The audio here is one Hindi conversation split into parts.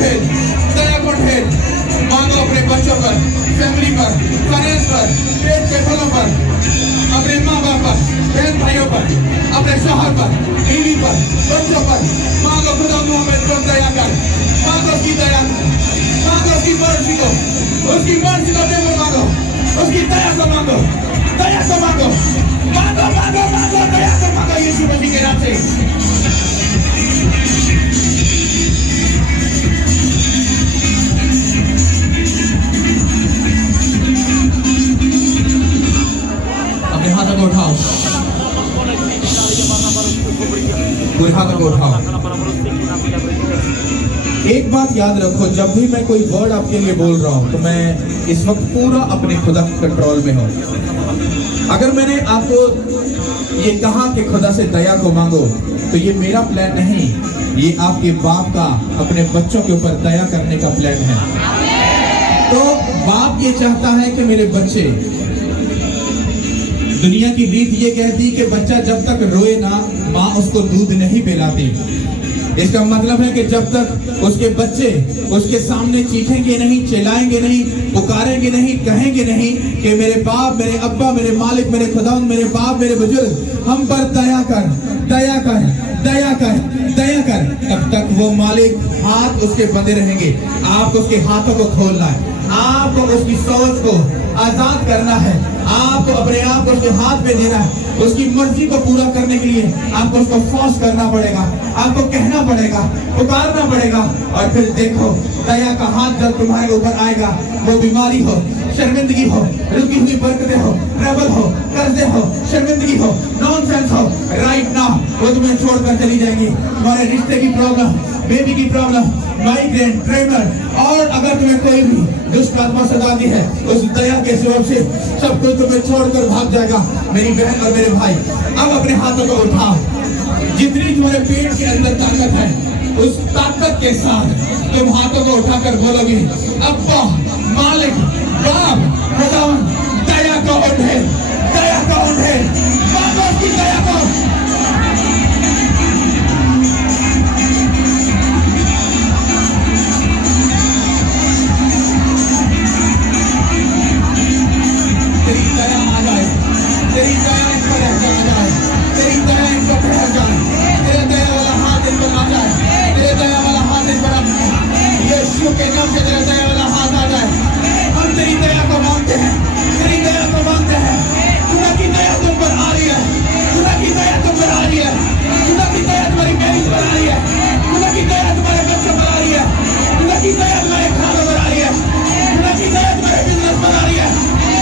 ढेर, दया को ढेर मांगो अपने बच्चों पर, फैमिली पर, फाइनेंस पर, पेट के फलों पर, अपने माँ बाप पर, बहन भाइयों पर, अपने शौहर पर, बीवी पर, बच्चों पर मांगो खुदा हमें तुम दया कर, मांगो उसकी दया, मांगो उसकी मर्जी को देखो, मांगो उसकी दया को मांगो, दया को मांगो, मांगो मांगो मांगो दया को मांगो यीशु मसीह के नाम से। अपने हाथों को उठाओ, पूरे हाथों को उठाओ। एक बात याद रखो, जब भी मैं कोई वर्ड आपके लिए बोल रहा हूं तो मैं इस वक्त पूरा अपने खुदा कंट्रोल में हूं। अगर मैंने आपको ये कहा कि खुदा से दया को मांगो, तो ये मेरा प्लान नहीं, ये आपके बाप का अपने बच्चों के ऊपर दया करने का प्लान है। तो बाप ये चाहता है कि मेरे बच्चे, दुनिया की रीत ये कहती कि बच्चा जब तक रोए ना, माँ उसको दूध नहीं पिलाती। इसका मतलब है कि जब तक उसके बच्चे उसके सामने चीखेंगे नहीं, चिल्लाएंगे नहीं, पुकारेंगे नहीं, कहेंगे नहीं कि मेरे बाप, मेरे अब्बा, मेरे मालिक, मेरे खुदावंद, मेरे बाप, मेरे बुजुर्ग हम पर दया कर, दया कर, दया कर, दया कर, तब तक वो मालिक हाथ उसके बंधे रहेंगे। आपको उसके हाथों को खोलना है, आपको उसकी सोच को आजाद करना है, आपको अपने आप को उसके हाथ में देना है। उसकी मर्जी को पूरा करने के लिए आपको उसको फोर्स करना पड़ेगा, आपको कहना पड़ेगा, पुकारना पड़ेगा। और फिर देखो दया का हाथ जब तुम्हारे ऊपर आएगा, वो बीमारी हो, शर्मिंदगी हो, रुकी हुई बरकतें हो, ट्रबल हो, कर्जे हो, शर्मिंदगी हो, नॉनसेंस हो, राइट नाउ वो तुम्हें छोड़कर चली जाएंगी। तुम्हारे रिश्ते की प्रॉब्लम, बेबी की प्रॉब्लम, माइग्रेन, ट्रेमर, और अगर तुम्हें कोई भी दुष्ट आत्मा सताती है, उस दया के सबब से सब कुछ तुम्हें छोड़कर भाग जाएगा। मेरी बहन और मेरे भाई, अब अपने हाथों को उठाओ, जितनी तुम्हारे पेट के अंदर ताकत है, उस ताकत के साथ तुम हाथों को उठाकर बोलोगे, अब्बा, मालिक, बाप, खुदावंद, दया को उठे, दया को उठे, मांगो उसकी दया को। तेरी दया आ जाए, तेरी दया इन पर आ जाए, तेरी दया इन पर ठहर जाए, तेरे दया वाला हाथ इन पर आ जाए, तेरे दया वाला हाथ इन पर आ जाए, यीशु के नाम से तेरा दया वाला हाथ आ जाए। हम तेरी दया को मांगते हैं, तेरी दया को मांगते हैं। खुदा की दया तुम पर आ रही है, खुदा की दया तुम पर आ रही है, खुदा की दया तुम्हारी मैरिज पर आ रही है, खुदा की दया तुम्हारे बच्चों पर आ रही है, खुदा की दया तुम्हारे खानों पर आ रही है, खुदा की दया तुम्हारे बिजनेस पर आ रही है,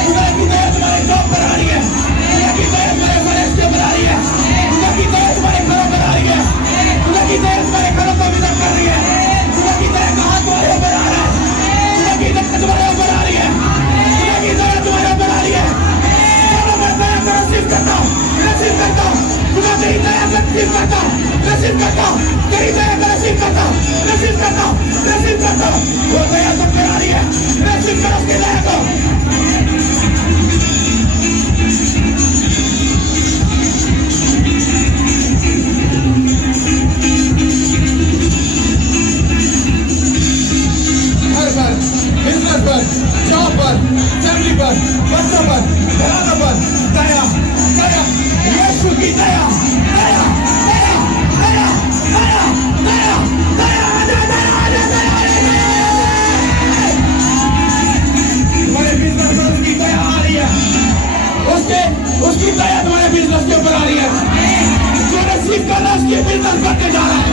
खुदा की दया तुम्हारे जॉब पर आ रही है, खुदा की दया तुम्हारे फैनेंस पर आ रही है, खुदा की दया तुम्हारे घरों पर आ रही है, खुदा की दया तुम्हारे घरों को विजिट कर रही है, खुदा की दया का हाथ तुम्हारे ऊपर आ रहा है, खुदा की दया तुम्हारे ऊपर आ रही है, खुदा की दया तुम्हारे ऊपर आ रही है। चलो मैं दया को रिसीव करता हूँ, रिसीव करता हूँ, खुदा तेरी दया को रिसीव करता हूँ, रिसीव करता हूँ, तेरी दया को रिसीव करता हूँ, रिसीव करता हूँ, रिसीव करता हूँ। वो दया तुम पर आ रही है, रिसीव करो उसकी दया को। घर पर, बिजनेस पर, जॉब पर, फैमिली पर, बच्चों पर, घरानों पर दया, दया, यीशु की दया, दया, दया, दया, दया, दया, दया, आजा, दया, आजा, दया, आजा। तुम्हारे बिजनेस पर उसकी दया आ रही है, उसकी दया तुम्हारे बिजनेस के ऊपर आ रही है। जो रिसीव करना उसकी बिजनेस बढ़ते जा रहा है,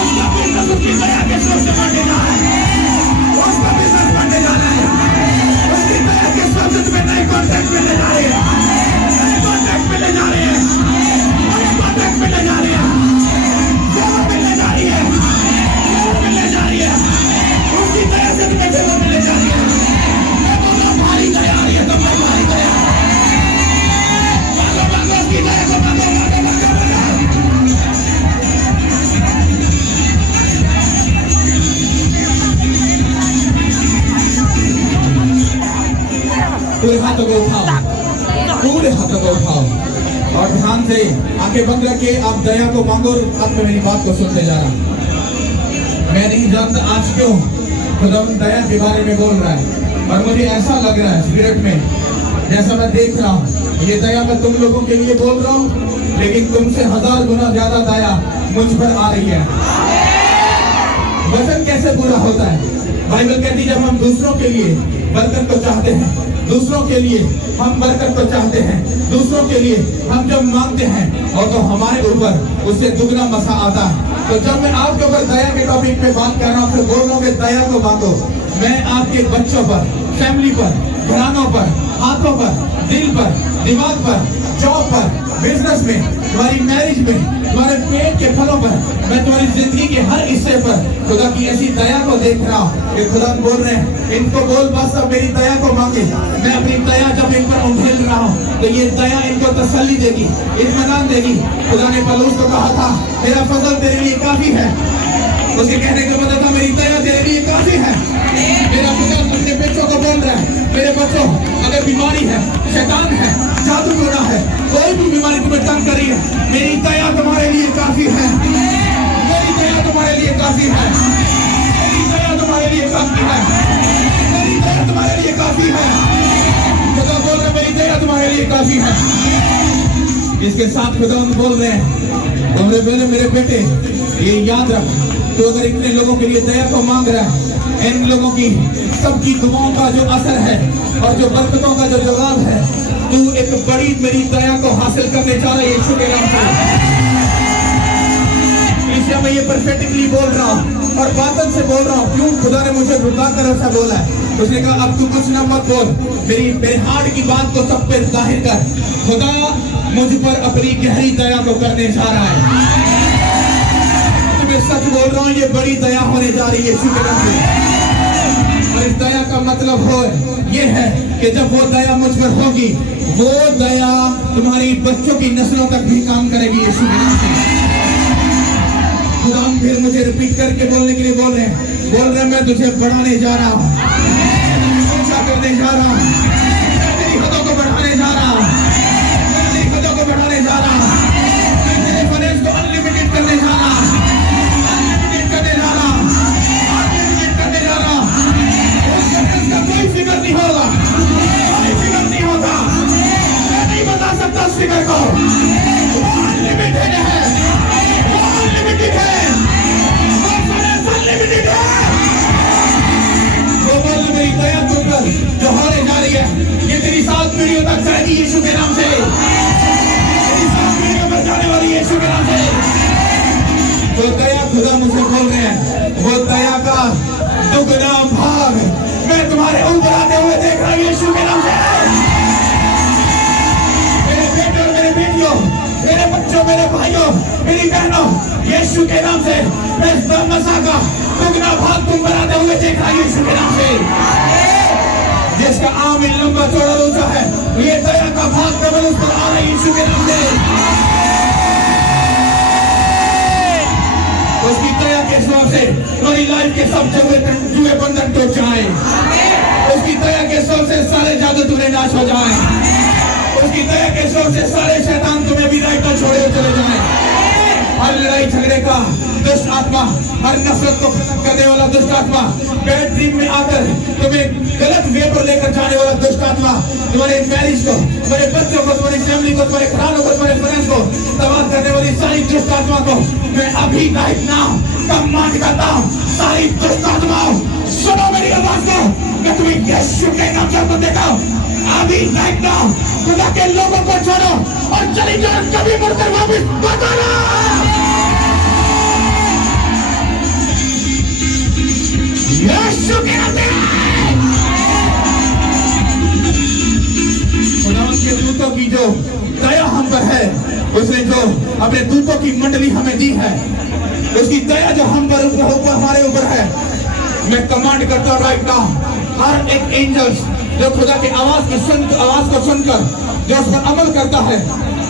उसका बिजनेस उसकी दया के सबब से बढ़ते जा रहा है, उसका बिजनेस बढ़ने जा रहा है, उसकी दया के सबब से तुम्हें नए कॉन्ट्रैक्ट मिलने जा रहे हैं, नए कॉन्ट्रैक्ट मिलने जा रहे हैं, नए कॉन्ट्रैक्ट मिलने जा रहे हैं, सेवा मिलने जा रही है, सेवा मिलने जा रही है, उसकी दया से तुम्हें सेवा मिलने जा रही है। मैं बोल रहा हूं भारी दया आ रही है, तुम पर भारी दया। मांगो मांगो उसकी दया को, मांगो मांगो मांगो मांगो। पूरे हाथों को उठाओ, पूरे हाथों को उठाओ और ध्यान से आंखें बंद रखे। आप दया को मांगो, आप मेरी बात को सुनते जाना। मैं नहीं जानता आज क्यों खुदावंद दया के बारे में बोल रहा है। और मुझे ऐसा लग रहा है स्पिरिट में, जैसा मैं देख रहा हूँ, ये दया मैं तुम लोगों के लिए बोल रहा हूँ, लेकिन तुमसे 1000 गुना ज्यादा दया मुझ पर आ रही है। वचन कैसे पूरा होता है? बाइबल कहती है जब हम दूसरों के लिए बरकत को चाहते हैं, दूसरों के लिए हम बरकत को चाहते हैं, दूसरों के लिए हम जब मांगते हैं और तो हमारे ऊपर उससे दुगना मसा आता है। तो जब मैं आपके ऊपर दया के टॉपिक पे बात कर रहा हूँ, फिर बोल रहा हूँ कि दया को मांगो। मैं आपके बच्चों पर, फैमिली पर, घरानों पर, हाथों पर, दिल पर, दिमाग पर, जॉब पर, बिजनेस में, तुम्हारी मैरिज में, तुम्हारे पेट के फलों पर, मैं तुम्हारी जिंदगी के हर हिस्से पर खुदा की ऐसी दया को देख रहा हूँ कि खुदा बोल रहे हैं इनको बोल बस अब मेरी दया को मांगे। मैं अपनी दया जब इन पर उंडेल रहा हूँ तो ये दया इनको तसल्ली देगी, इत्मीनान देगी। खुदा ने पौलुस को कहा था मेरा फजल तेरे लिए काफी है। उसके कहने का मतलब था मेरी दया तेरे लिए काफी है। मेरा खुदा अपने बच्चों को बोल रहा है मेरे बच्चों अगर बीमारी है, शैतान है, जादू टोना है, कोई भी बीमारी तुम्हें तंग करी है, मेरी दया तुम्हारे लिए काफी है। मेरी दया तुम्हारे लिए काफी है। मेरी दया तुम्हारे लिए काफी है। मेरी दया तुम्हारे लिए काफी है। खुदा बोल रहे मेरी दया तुम्हारे लिए काफी है। इसके साथ खुदा बोल रहे हैं तुम्हारे मेरे बेटे ये याद रख, तो अगर इतने लोगों के लिए दया को मांग रहा है, इन लोगों की सबकी दुआओं का जो असर है और जो बरकतों का जो जवाब है, तू एक बड़ी मेरी दया को हासिल करने जा रहा है यीशु के नाम से। इसलिए मैं ये परफेक्टली बोल रहा हूँ और बातन से बोल रहा हूँ। क्यों? खुदा ने मुझे रुका कर ऐसा बोला है। उसने कहा अब तू कुछ ना मत बोल, मेरे हार्ट की बात को सब पे जाहिर कर। खुदा मुझ पर अपनी गहरी दया को करने जा रहा है। मैं सच बोल रहा हूँ ये बड़ी दया होने जा रही है यीशु के नाम से। और इस दया का मतलब हो ये है कि जब वो दया मुझ पर होगी, वो दया तुम्हारी बच्चों की नस्लों तक भी काम करेगी यीशु के नाम से। खुदा फिर मुझे रिपीट करके बोलने के लिए बोल रहे हैं मैं तुझे बढ़ाने जा रहा हूँ, ऊंचा करने जा रहा हूँ, तेरी हदों को बढ़ाने जा रहा हूँ, तेरी हदों को बढ़ाने जा रहा हूँ, तेरे फाइनेंस को अनलिमिटेड करने जा रहा हूँ, करने जा रहा हूं, करने जा रहा हूं। उसका कोई फिक्र नहीं होगा, कोई फिक्र नहीं होगा। मैं नहीं बता सकता उस फिक्र को। वो अनलिमिटेड है, वो अनलिमिटेड है, वो फाइनेंस अनलिमिटेड है। वो बोल मेरी दया तुम पर जो होने जा रही है, ये तेरी 7 पीढ़ियों तक जाएगी यीशु के नाम से। तेरी 7 पीढ़ियों पर जाने वाली यीशु के नाम से। वो दया खुदा मुझे बोल रहे हैं, वो दया का दुगना भाग मैं तुम्हारे ऊपर आते हुए देख रहा हूँ यीशु के नाम से। मेरे बेटे और मेरे बेटियों, मेरे बच्चों, मेरे भाइयों, मेरी बहनों, यीशु के नाम से मैं इस मसा का दुगना भाग तुम बनाते हुए देख रहा हूँ यीशु के नाम से। जिसका आमीन लंबा चौड़ा ऊंचा है, ये दया का भाग केवल उस पर आ रहा है यीशु के नाम से। उसकी दया के हिसाब से तुम्हारी लाइफ के सब जुए बंधन टूट जाए। उसकी दया के हिसाब से सारे जादू तुम्हें नाश हो जाए। उसकी दया के हिसाब से सारे शैतान तुम्हें भी राइट पर छोड़े चले जाए। हर लड़ाई झगड़े का दुष्ट आत्मा, हर नफरत को खत्म करने वाला दुष्ट आत्मा, बैड ड्रीम में आकर तुम्हें गलत वे पर लेकर जाने वाला दुष्ट आत्मा, तुम्हारे मैरिज को, तुम्हारे बच्चों को, तुम्हारी फैमिली को, तुम्हारे घरानों को, तुम्हारे फ्रेंड्स को तबाह करने वाली सारी दुष्ट आत्मा को मैं अभी राइट नाउ कमांड करता हूँ। सारी दुष्ट आत्माओं सुनो मेरी आवाज को, मैं तुम्हें यीशु के नाम से देता हूँ। अभी राइट नाउ खुदा के लोगों को छोड़ो और चली जाओ, कभी मुड़कर वापस मत आना। यीशु के नाम से खुदावंद के दूतों की जो दया हम पर है, उसने जो अपने दूतों की मंडली हमें दी है, उसकी दया जो हम पर हमारे ऊपर है, मैं कमांड करता हूँ राइट नाउ हर एक एंजल्स जो खुदा की आवाज को सुनकर जो उस पर अमल करता है,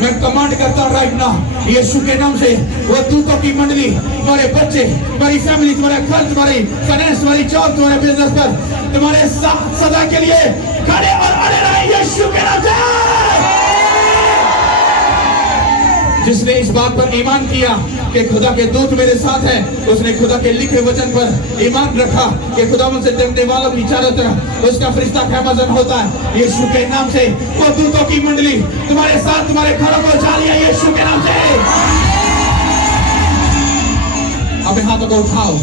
मैं कमांड करता हूँ राइट नाउ यीशु के नाम से वो दूतों की मंडली तुम्हारे बच्चे, तुम्हारी फैमिली, तुम्हारे घर, तुम्हारी फाइनेंस, तुम्हारी जॉब, तुम्हारे बिजनेस पर तुम्हारे साथ सदा के लिए खड़े और अड़े रहे यीशु के नाम से। जिसने इस बात पर ईमान किया कि खुदा के दूत मेरे साथ है, उसने खुदा के लिखे वचन पर ईमान रखा कि खुदा से डरने वालों की चारों तरफ उसका फरिश्ता खैमाजन होता है। यीशु के नाम से वो दूतों की मंडली तुम्हारे साथ तुम्हारे घरों को उठा लिया यीशु के नाम से। अब हाथों को उठाओ।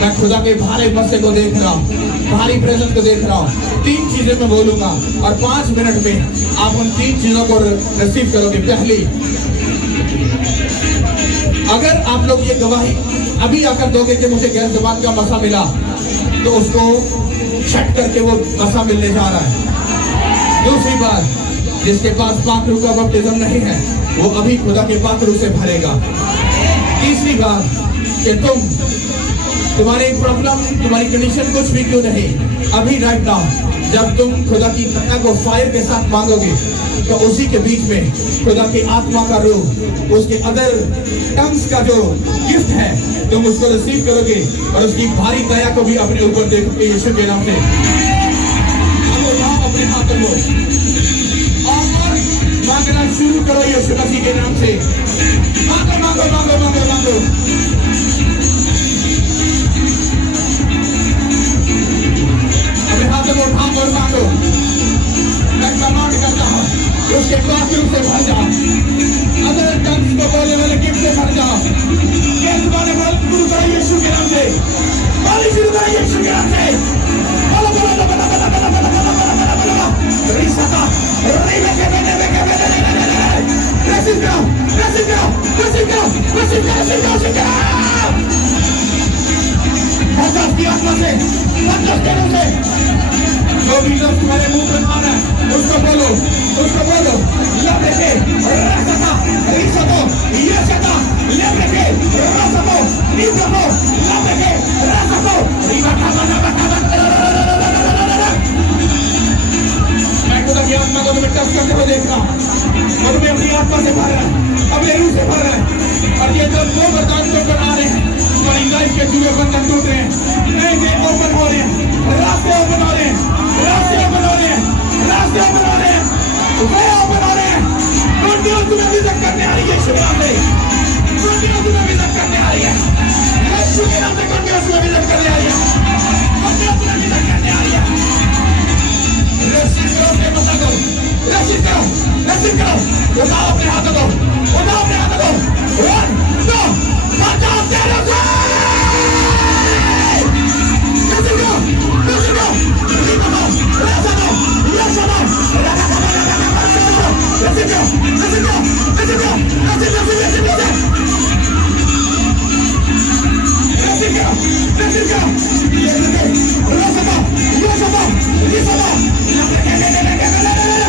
मैं खुदा के भारी मस्से को देख रहा हूँ, भारी प्रेजेंस को देख रहा हूँ। 3 चीजें मैं बोलूंगा और 5 मिनट में आप उन 3 चीजों को रिसीव करोगे। पहली, अगर आप लोग ये गवाही अभी आकर दोगे कि मुझे गैर ज़बान का मसा मिला, तो उसको छट करके वो मसा मिलने जा रहा है। दूसरी बात, जिसके पास पाक रूह का बपतिस्म नहीं है वो अभी खुदा के पाक रूह से भरेगा। तीसरी बात कि तुम्हारी प्रॉब्लम, तुम्हारी कंडीशन कुछ भी क्यों नहीं, अभी राइट नाउ जब तुम खुदा की दया को फायर के साथ मांगोगे तो उसी के बीच में खुदा की आत्मा का रूह, उसके अदर टंग्स का जो गिफ्ट है तुम उसको रिसीव करोगे और उसकी भारी दया को भी अपने ऊपर देखोगे यीशु के नाम से। अब उठाओ अपने हाथों को और मांगना शुरू करो यीशु मसीह के नाम से। मांगो मांगो मांगो मांगो मांगो। अपने हाथों को उठाओ और मांगो। मैं कमांड करता हूँ उसके पाक रूह से भर जाओ, अदर टंग्स को बोलने वाले गिफ्ट से भर जाओ। ये जुबानें बोल शुरू करो यीशु के नाम से, बोली शुरू करो यीशु के नाम से। बोलो बोलो बोलो बोलो बोलो बोलो बोलो बोलो बोलो बोलो बोलो। रिसाता रिबे के बेने रिसीव करो रिसीव करो रिसीव करो रिसीव करो रिसीव करो। भगवान की आत्मा से, भगवान के रूह से जो भी लफ्ज़ तुम्हारे मुंह में आ रहा है उसको बोलो, उसको बोलो। लेब्रेके रसता रिसतो यशता लेब्रेके रसतो रिसतो लेब्रेके रसतो रिबाटा बना बटा। मैं खुदा की आत्मा को तुम्हें टच करते हुए देख रहा हूँ और तुम्हें अपनी आत्मा से भर रहा है, अपने रूह से भर रहा है। और ये जब 2 वरदान को बना रहे हैं तुम्हारी लाइफ के जुए बंधन टूट रहे हैं, नए नए ओपन हो रहे हैं, रास्ते ओपन हो रहे हैं, रास्ते ओपन हो रहे हैं, रास्ते ओपन हो रहे हैं, वे ओपन हो रहे हैं। गुड न्यूज़ तुम्हें विजिट करने आ रही है यीशु के नाम से। गुड न्यूज़ तुम्हें विजिट करने आ रही है यीशु के नाम से। गुड न्यूज़ तुम्हें विजिट करने आ रही है, गुड न्यूज़ तुम्हें विजिट करने आ रही है। रिसीव करो अपने मसा को, रिसीव करो रिसीव करो। उठाओ अपने हाथों को, उठाओ अपने हाथों को। 1 2 बचाओ तेरे से। रिसीव करो रिसीव करो रिसीव करो यीशु नाम। रिसीव करो रिसीव करो रिसीव करो रिसीव करो रिसीव करो रिसीव करो। ये रसता यशता रिसता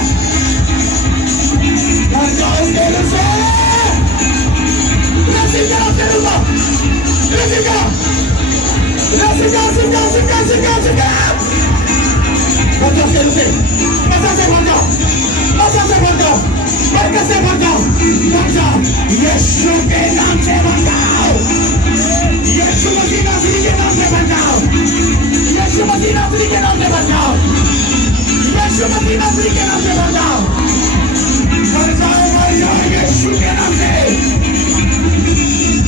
भर जाओ तेरे से। रिसीव करो तेरे को, रिसीव करो रिसीव करो रिसीव करो रिसीव करो रिसीव करो। बच्चों से उसे मसा से भर जाओ, मसा से भर जाओ, बरकत से भर जाओ, भर जाओ यीशु के नाम से भर जाओ, यीशु मसीह नासरी के नाम से भर जाओ, यीशु मसीह नासरी के नाम से भर जाओ, यीशु मसीह नासरी के नाम से भर जाओ, भर जाओ यीशु के नाम से।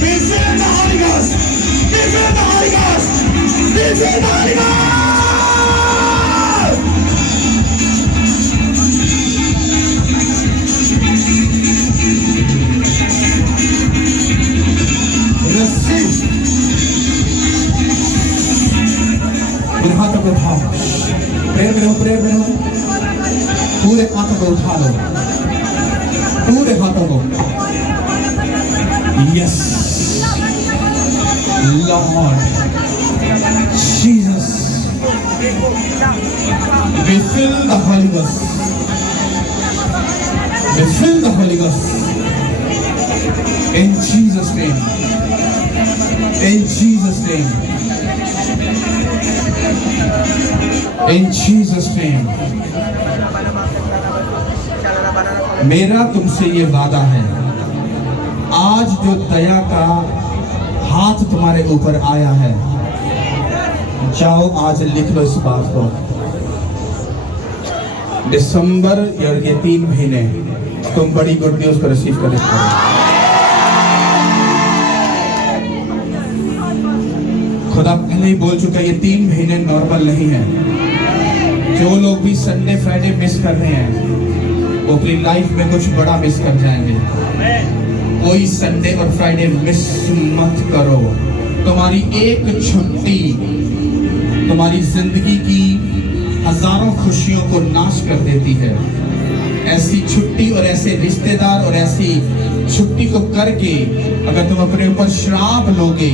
Be filled in the Holy Ghost, be filled in the Holy Ghost, be filled in the Holy Ghost. मेरे हाथों को उठाओ, प्रेयर में रहो, प्रेयर में रहो। पूरे हाथों को उठा लो, पूरे हाथों को। Yes Lord Jesus, we fill the Holy Ghost, we fill the Holy Ghost in Jesus' name, in Jesus' name, in Jesus' name। मेरा तुमसे ये वादा है, आज जो दया का हाथ तुम्हारे ऊपर आया है, जाओ आज लिख लो इस बात को। दिसंबर या ये 3 महीने तुम बड़ी गुड न्यूज को रिसीव कर लेते हो। खुदा पहले ही बोल चुका है ये 3 महीने नॉर्मल नहीं है। जो लोग भी संडे फ्राइडे मिस कर रहे हैं वो अपनी लाइफ में कुछ बड़ा मिस कर जाएंगे। कोई संडे और फ्राइडे मिस मत करो। तुम्हारी एक छुट्टी तुम्हारी जिंदगी की हजारों खुशियों को नाश कर देती है। ऐसी छुट्टी और ऐसे रिश्तेदार और ऐसी छुट्टी को करके अगर तुम अपने ऊपर श्राप लोगे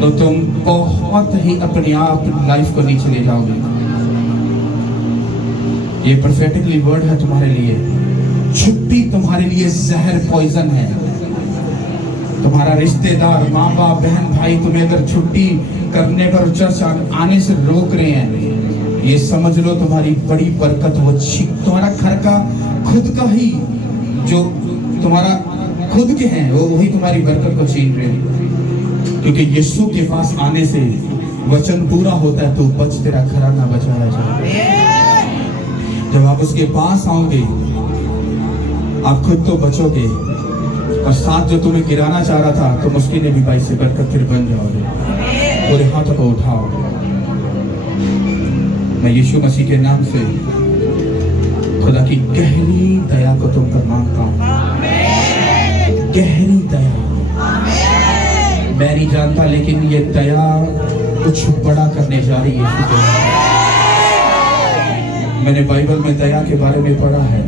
तो तुम बहुत ही अपने आप लाइफ को नीचे ले जाओगे। ये प्रोफेटिकली वर्ड है तुम्हारे लिए। छुट्टी तुम्हारे लिए जहर पॉइजन है। तुम्हारा रिश्तेदार, माँ बाप, बहन भाई तुम्हें अगर छुट्टी करने पर चर्च आने से रोक रहे हैं, ये समझ लो तुम्हारी बड़ी बरकत वो तुम्हारा घर का खुद का ही जो तुम्हारा खुद के हैं वो वही तुम्हारी बरकत को छीन रहे हैं। क्योंकि यीशु के पास आने से वचन पूरा होता है तो बच तेरा घराना बचाया जाए। जब आप उसके पास आओगे आप खुद तो बचोगे और साथ जो तुम्हें गिराना चाह रहा था तुम उसके लिए भी भाई से बरकत फिर बन जाओगे। पूरे हाथों को उठाओ। मैं यीशु मसीह के नाम से खुदा की गहरी दया को तुम पर मांगता हूँ। गहरी दया। मैं नहीं जानता लेकिन ये दया कुछ बड़ा करने जा रही है। मैंने बाइबल में दया के बारे में पढ़ा है।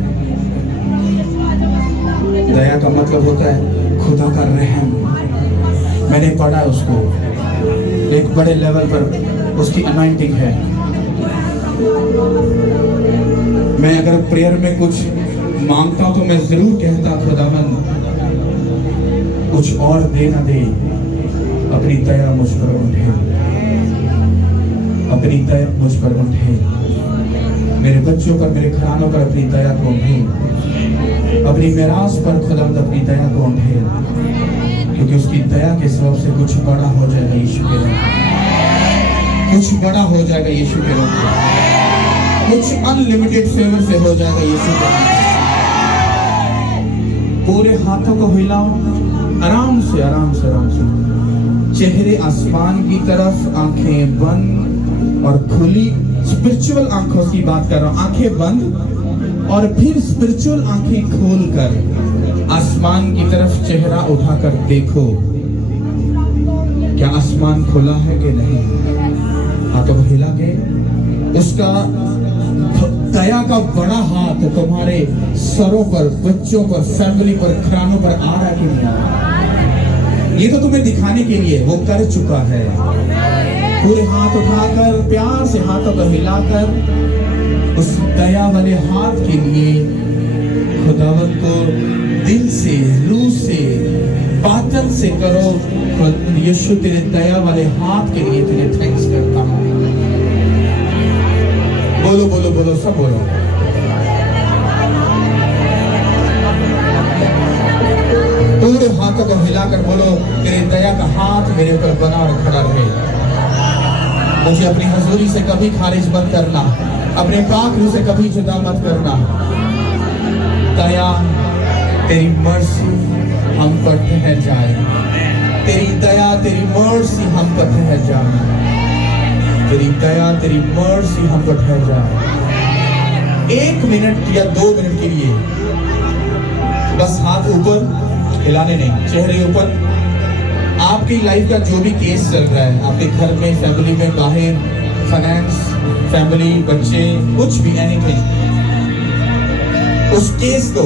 दया का मतलब होता है खुदा का रहम। मैंने पढ़ा उसको एक बड़े लेवल पर उसकी अनॉइंटिंग है। मैं अगर प्रेयर में कुछ मांगता हूं तो मैं जरूर कहता खुदावन कुछ और दे ना दे, अपनी दया मुझ पर उठे, अपनी दया मुझ पर उठे। मेरे बच्चों पर, मेरे घरानों पर अपनी दया को उठे, अपनी मिरास पर खुदावंद अपनी दया को उठे, क्योंकि उसकी दया के सबब से कुछ बड़ा हो जाएगा यीशु के नाम में। कुछ बड़ा हो जाएगा यीशु के नाम में। कुछ अनलिमिटेड फेवर से हो जाएगा यीशु के नाम में। पूरे हाथों को हिलाओ आराम से, आराम से, आराम से। चेहरे आसमान की तरफ, आंखें बंद और खुली। स्पिरिचुअल आंखों की बात कर रहा हूं। आंखें बंद और फिर स्पिरिचुअल आंखें खोलकर आसमान की तरफ चेहरा उठाकर देखो। क्या आसमान खुला है कि नहीं? हाथों को हिला के उसका दया का बड़ा हाथ तुम्हारे सरों पर, बच्चों पर, फैमिली पर, घरानों पर आ रहा है कि नहीं आ रहा? ये तो तुम्हें दिखाने के लिए वो कर चुका है। पूरे हाथ उठाकर प्यार से हाथों को हिलाकर उस दया वाले हाथ के लिए खुदावंद को दिल से, रूह से, बातन से करो। यीशु तेरे दया वाले हाथ के लिए तेरे थैंक्स करता हूँ। बोलो बोलो बोलो, सब बोलो। पूरे हाथों को हिलाकर बोलो तेरे दया का हाथ मेरे ऊपर बना और खड़ा रहे। मुझे अपनी हजूरी से कभी खारिज मत करना, अपने पाक रूह से कभी जुदा मत करना। दया तेरी मर्सी हम पर ठहर जाए, तेरी दया तेरी मर्सी हम पर ठहर जाए, तेरी दया तेरी मर्सी हम पर ठहर जाए। 1 मिनट या 2 मिनट के लिए बस हाथ ऊपर, हिलाने नहीं, चेहरे ऊपर। आपकी लाइफ का जो भी केस चल रहा है, आपके घर में, फैमिली में, बाहर, फाइनेंस, फैमिली, बच्चे, कुछ भी, एनीथिंग, उस केस को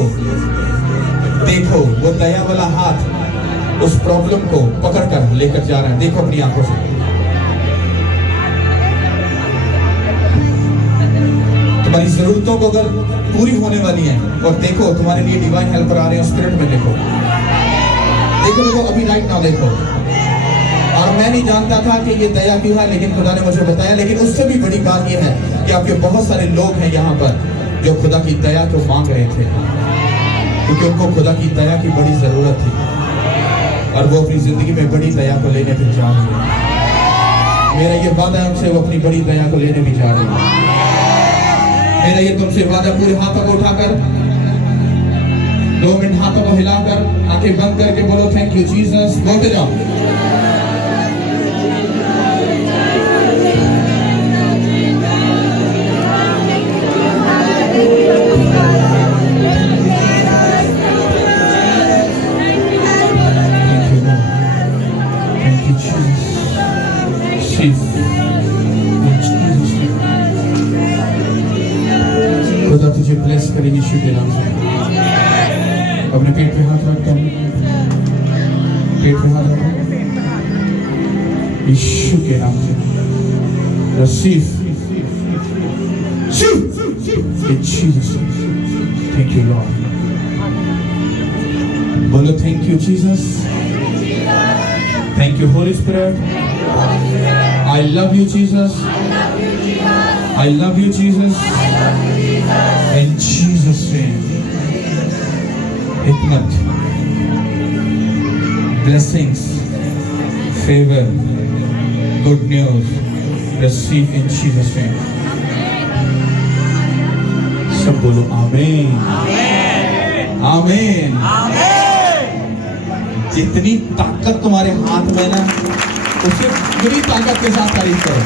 देखो। वो दया वाला हाथ उस प्रॉब्लम को पकड़ कर लेकर जा रहा है। देखो अपनी आंखों से। तुम्हारी जरूरतों को अगर पूरी होने वाली है और देखो तुम्हारे लिए डिवाइन हेल्पर आ रहे हैं, स्पिरिट में देखो, देखो देखो, अभी राइट नाउ देखो। और मैं नहीं जानता था कि ये दया क्यों है, लेकिन खुदा ने मुझे बताया। लेकिन उससे भी बड़ी बात यह है कि आपके बहुत सारे लोग हैं यहाँ पर जो खुदा की दया को मांग रहे थे, क्योंकि उनको खुदा की दया की बड़ी जरूरत थी और वो अपनी जिंदगी में बड़ी दया को लेने भी जा रहे हैं। मेरा ये वादा है उनसे, वो अपनी बड़ी दया को लेने भी जा रहे हैं। मेरा ये तुमसे वादा, पूरे हाथों को उठाकर 2 मिनट हाथों को हिलाकर आंखें बंद करके बोलो थैंक यू जीसस। बोलते जाओ, खुदा तुझे ब्लेस करे यीशु के नाम से। अपने पेट पे हाथ रखता हूँ, पेट पे हाथ रखो यीशु के नाम से। Receive in Jesus name. Thank you Lord. बोलो thank you Jesus. Thank you Holy Spirit. I love you Jesus. I love you Jesus. In Jesus name. Hikmat, blessings, favor, good news, receive in Jesus name. सब बोलो आमीन आमीन आमीन। जितनी ताकत तुम्हारे हाथ में ना, उससे पूरी ताकत के साथ तारीफ करो।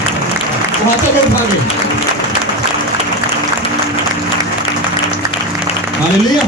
हाथों को उठा के हालेलुया।